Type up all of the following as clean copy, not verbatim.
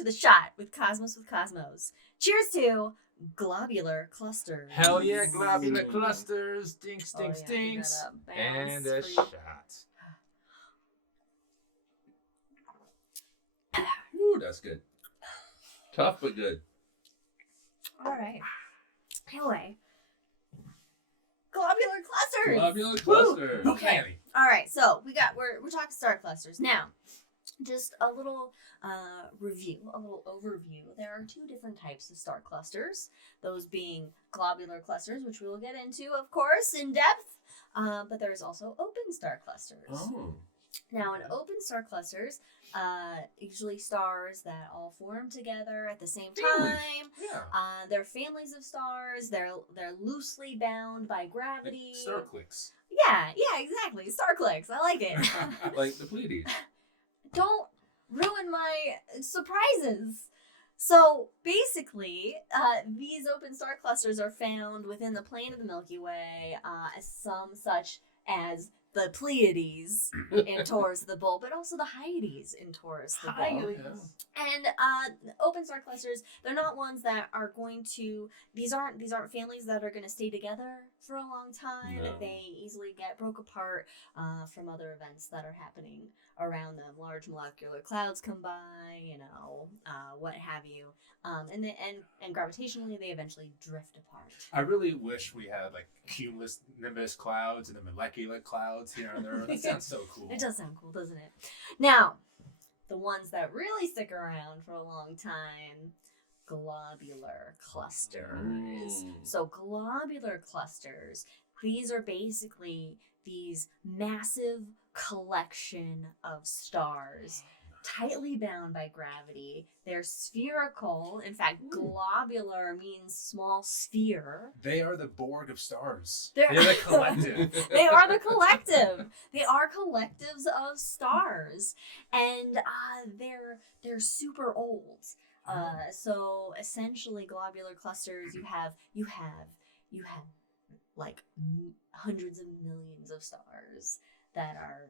to the shot with Cosmos. Cheers to Globular Clusters. Hell yeah, Globular Clusters. Stinks. And a shot. Ooh, that's good. Tough but good. All right. Anyway, Globular Clusters. Globular Clusters. Woo. Okay. All right. So we're talking star clusters now. Just a little review, a little overview. There are two different types of star clusters. Those being globular clusters, which we will get into, of course, in depth. But there's also open star clusters. Oh. Now, in open star clusters, usually stars that all form together at the same time. Yeah. They're families of stars. They're loosely bound by gravity. Like star clicks. Yeah, exactly. Star clicks. I like it. Like the Pleiades. Don't ruin my surprises. So basically, these open star clusters are found within the plane of the Milky Way, some such as the Pleiades in Taurus the Bull, but also the Hyades in Taurus the Bull. And open star clusters, they're not ones that are going to. These aren't families that are going to stay together for a long time. No. They easily get broke apart from other events that are happening around them. Large molecular clouds come by, what have you, and gravitationally they eventually drift apart. I really wish we had like cumulus nimbus clouds and the molecular clouds here on Earth. That sounds so cool. It does sound cool, doesn't it? Now, the ones that really stick around for a long time, globular clusters. So globular clusters, these are basically these massive collection of stars tightly bound by gravity. They're spherical. In fact, globular means small sphere. They are the Borg of stars. They're the collective. They are the collective. They are collectives of stars, and they're super old. So essentially, globular clusters. You have like hundreds of millions of stars that are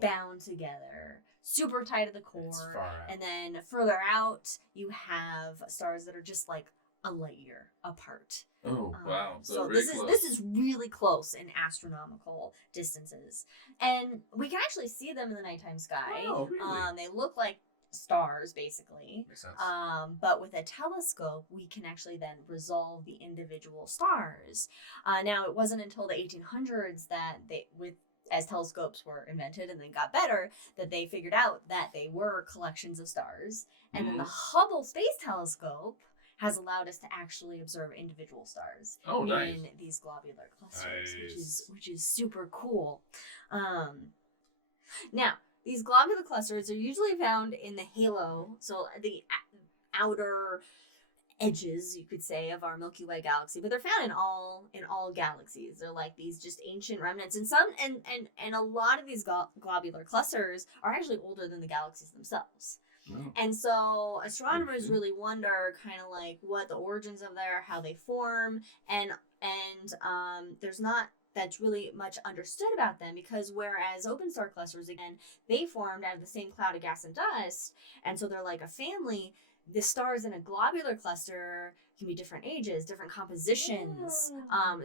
bound together, super tight at the core. And then further out, you have stars that are just like a light year apart. Oh, wow. So this is really close in astronomical distances. And we can actually see them in the nighttime sky. Oh, really? They look like stars, basically. Makes sense. But with a telescope, we can actually then resolve the individual stars. Now, it wasn't until the 1800s that as telescopes were invented and then got better, that they figured out that they were collections of stars. And then the Hubble Space Telescope has allowed us to actually observe individual stars in these globular clusters, which is super cool. Now, these globular clusters are usually found in the halo, so the outer edges, you could say, of our Milky Way galaxy, but they're found in all galaxies. They're like these just ancient remnants, and a lot of these globular clusters are actually older than the galaxies themselves. Oh. And so astronomers really wonder kind of like what the origins of how they form, and there's not that's really much understood about them, because whereas open star clusters, again, they formed out of the same cloud of gas and dust, and so they're like a family. The stars in a globular cluster can be different ages, different compositions.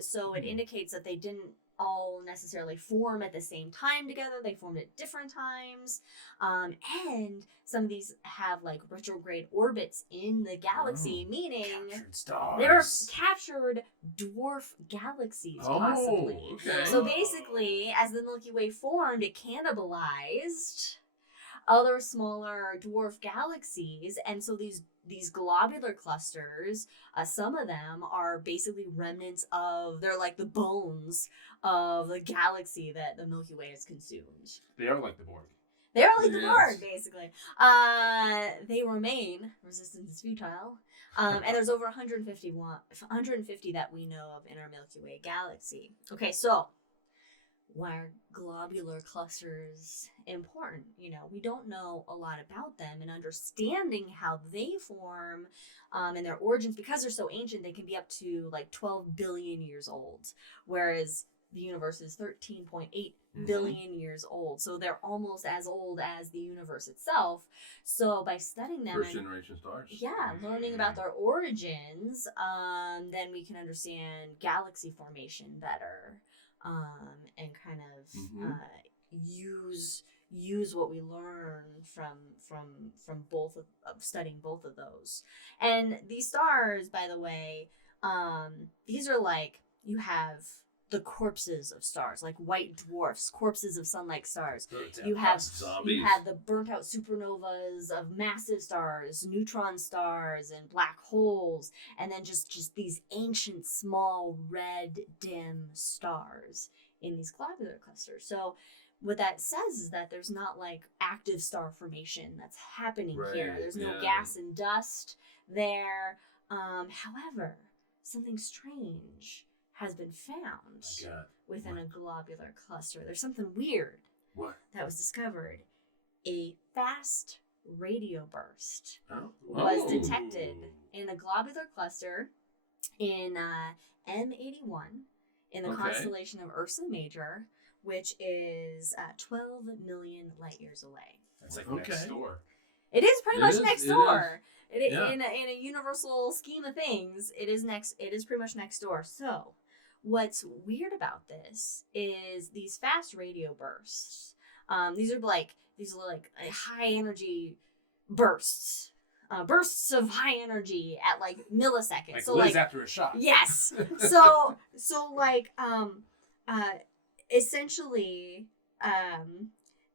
So it indicates that they didn't all necessarily form at the same time together. They formed at different times. And some of these have like retrograde orbits in the galaxy, meaning they're captured dwarf galaxies, possibly. Okay. So basically, as the Milky Way formed, it cannibalized other smaller dwarf galaxies, and so these globular clusters, some of them are basically remnants of, they're like the bones of the galaxy that the Milky Way has consumed. They are like the Borg. They're like the Borg, basically. They remain, resistance is futile, and there's over 150 that we know of in our Milky Way galaxy. Okay, so why are globular clusters important? We don't know a lot about them, and understanding how they form and their origins, because they're so ancient, they can be up to like 12 billion years old, whereas the universe is 13.8 billion years old. So they're almost as old as the universe itself. So by studying them, First generation stars. yeah, learning about their origins, then we can understand galaxy formation better, and kind of use what we learn from both of studying both of those. And these stars, by the way, these are like, you have the corpses of stars, like white dwarfs, corpses of sun-like stars. You have the burnt out supernovas of massive stars, neutron stars, and black holes, and then just these ancient small red dim stars in these globular clusters. So what that says is that there's not like active star formation that's happening here. There's no gas and dust there. However, something strange has been found within a globular cluster. There's something weird that was discovered. A fast radio burst was detected in a globular cluster in M81 in the constellation of Ursa Major, which is 12 million light years away. That's like next door. It is pretty much next door. In a universal scheme of things, it is pretty much next door. So what's weird about this is these fast radio bursts. These are like high energy bursts. Bursts of high energy at like milliseconds. Like after a shot. Yes. So like essentially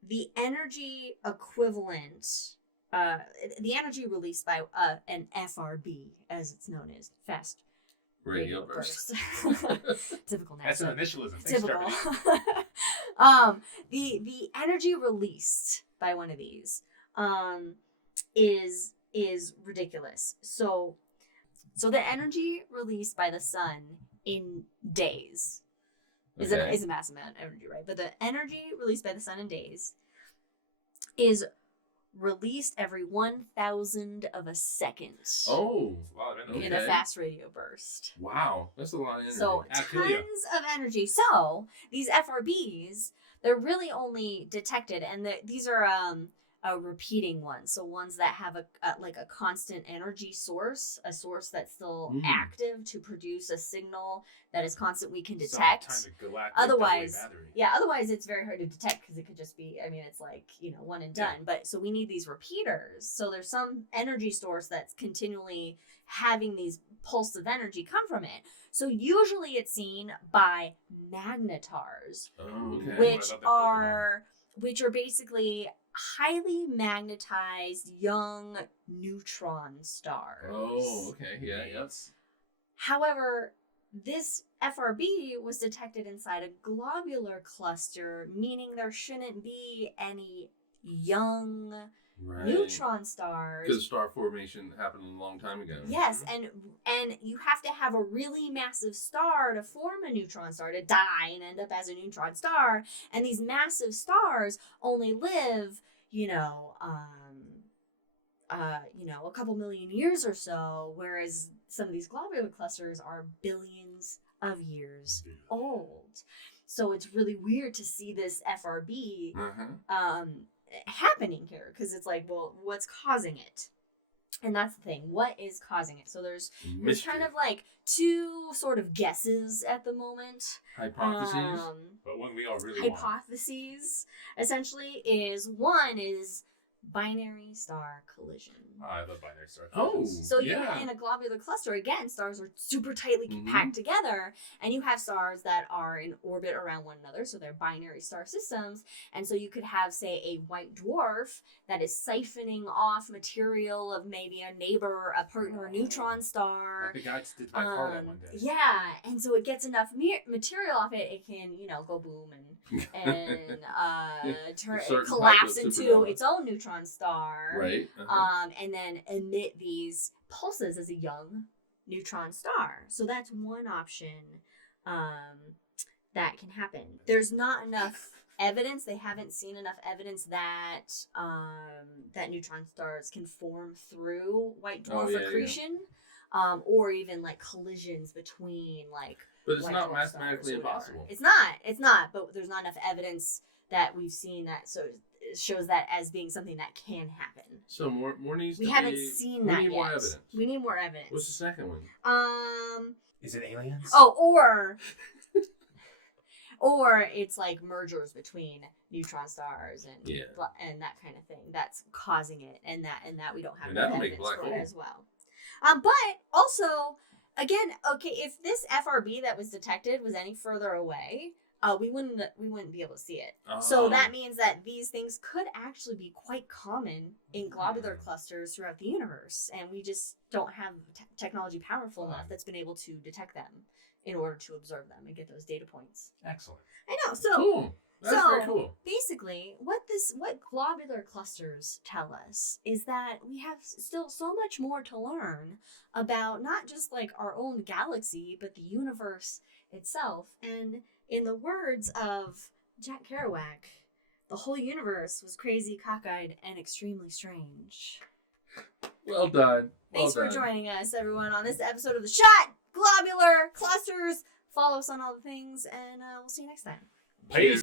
the energy equivalent, the energy released by an FRB, as it's known as, fast radio burst. Typical NASA. That's an initialism. Typical. The energy released by one of these is ridiculous. So the energy released by the sun in days is a massive amount of energy, right? But the energy released by the sun in days is released every 1,000 of a second. Oh, wow! In a fast radio burst. Wow, that's a lot of energy. So tons of energy. So these FRBs, they're really only detected, and these are repeating ones. So ones that have a constant energy source, a source that's still active to produce a signal that is constant we can detect. Otherwise it's very hard to detect because it could just be, it's like, one and done. But so we need these repeaters. So there's some energy source that's continually having these pulses of energy come from it. So usually it's seen by magnetars, which are basically highly magnetized young neutron stars. Oh, okay. Yeah, yes. However, this FRB was detected inside a globular cluster, meaning there shouldn't be any young neutron stars. Because star formation happened a long time ago. Yes, and you have to have a really massive star to form a neutron star, to die and end up as a neutron star. And these massive stars only live, a couple million years or so, whereas some of these globular clusters are billions of years old. So it's really weird to see this FRB happening here, because it's like, well, what's causing it? And that's the thing. What is causing it? So there's kind of like two sort of guesses at the moment. Hypotheses. But one we all really want. Hypotheses, essentially, is binary star collision. Oh, I love binary star collisions. So you're in a globular cluster, again, stars are super tightly packed together, and you have stars that are in orbit around one another, so they're binary star systems. And so you could have, say, a white dwarf that is siphoning off material of maybe a neighbor, a partner neutron star. Like the guy did my car that one day. Yeah, and so it gets enough material off it, it can, go boom and collapse into its own neutron star. Right. And then emit these pulses as a young neutron star. So that's one option that can happen. There's not enough evidence. They haven't seen enough evidence that that neutron stars can form through white dwarf accretion. or even like collisions between like. But it's white not dwarf mathematically stars or whatever. impossible. It's not. But there's not enough evidence that we've seen that it shows that as being something that can happen. So more needs to We be... haven't seen that We need yet. more evidence. We need more evidence. What's the second one? Is it aliens? Oh, or it's like mergers between neutron stars and that kind of thing that's causing it, and that we don't have enough that'll make evidence black for hole. as well. But also, again, okay, if this FRB that was detected was any further away, we wouldn't be able to see it. So that means that these things could actually be quite common in globular clusters throughout the universe, and we just don't have technology powerful enough that's been able to detect them in order to observe them and get those data points. Excellent. I know. So Cool. That's very cool. Basically, what globular clusters tell us is that we have still so much more to learn about not just like our own galaxy, but the universe itself. And in the words of Jack Kerouac, the whole universe was crazy, cockeyed, and extremely strange. Well done. Thanks for joining us, everyone, on this episode of The Shot Globular Clusters. Follow us on all the things, and we'll see you next time. Peace.